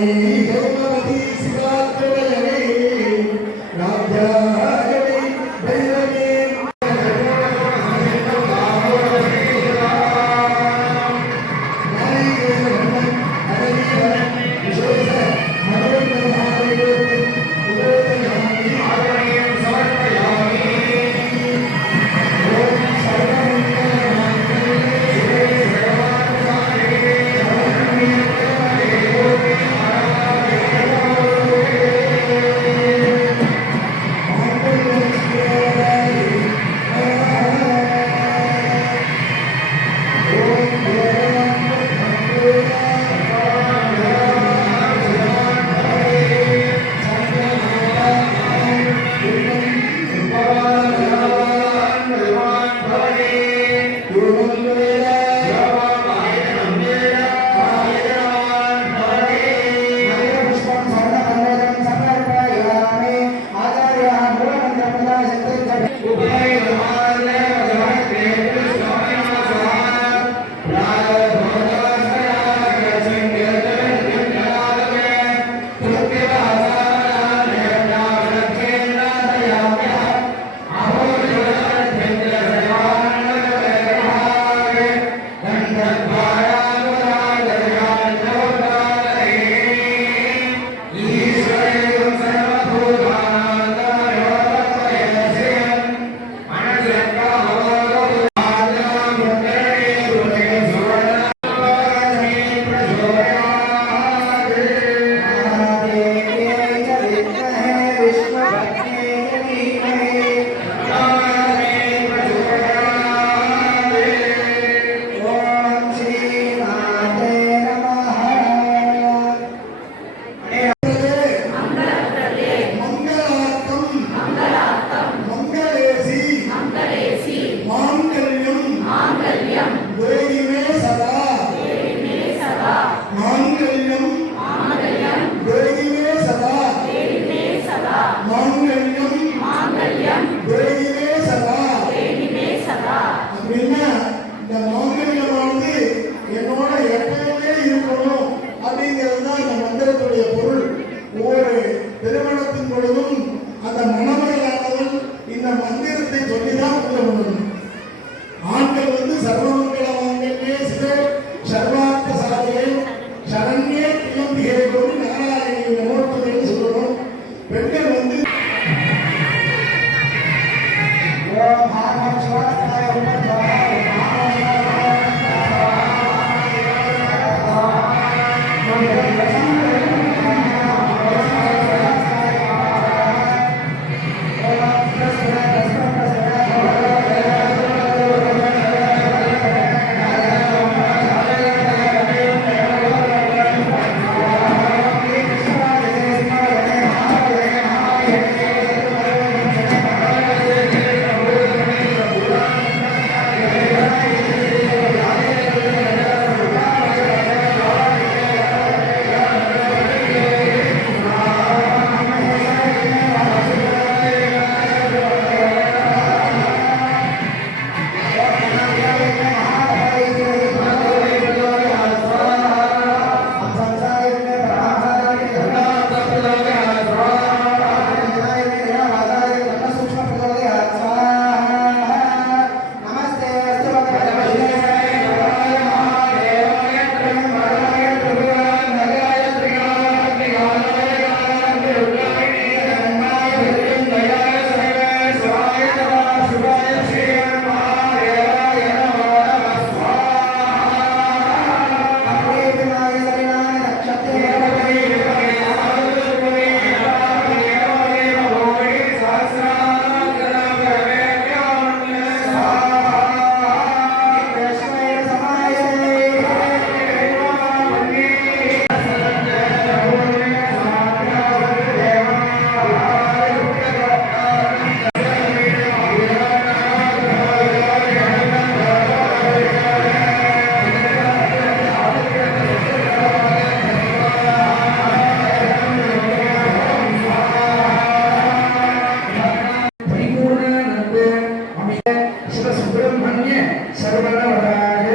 Amen. அந்த மணமரையானவள் இந்த மந்திரத்தை சொல்லிதான் உள்ள முடியும் ஆண்கள் வந்து சர்வமங்கல மாங்கல்யே சர்வார்த்த சாதியை சரண்யே பிரியம்பிகே கொண்டு நாராயணி நமோத்துமைன்னு சொல்லணும் பெண்கள் வந்து ஓம் ஹாரம் சர்வணவராக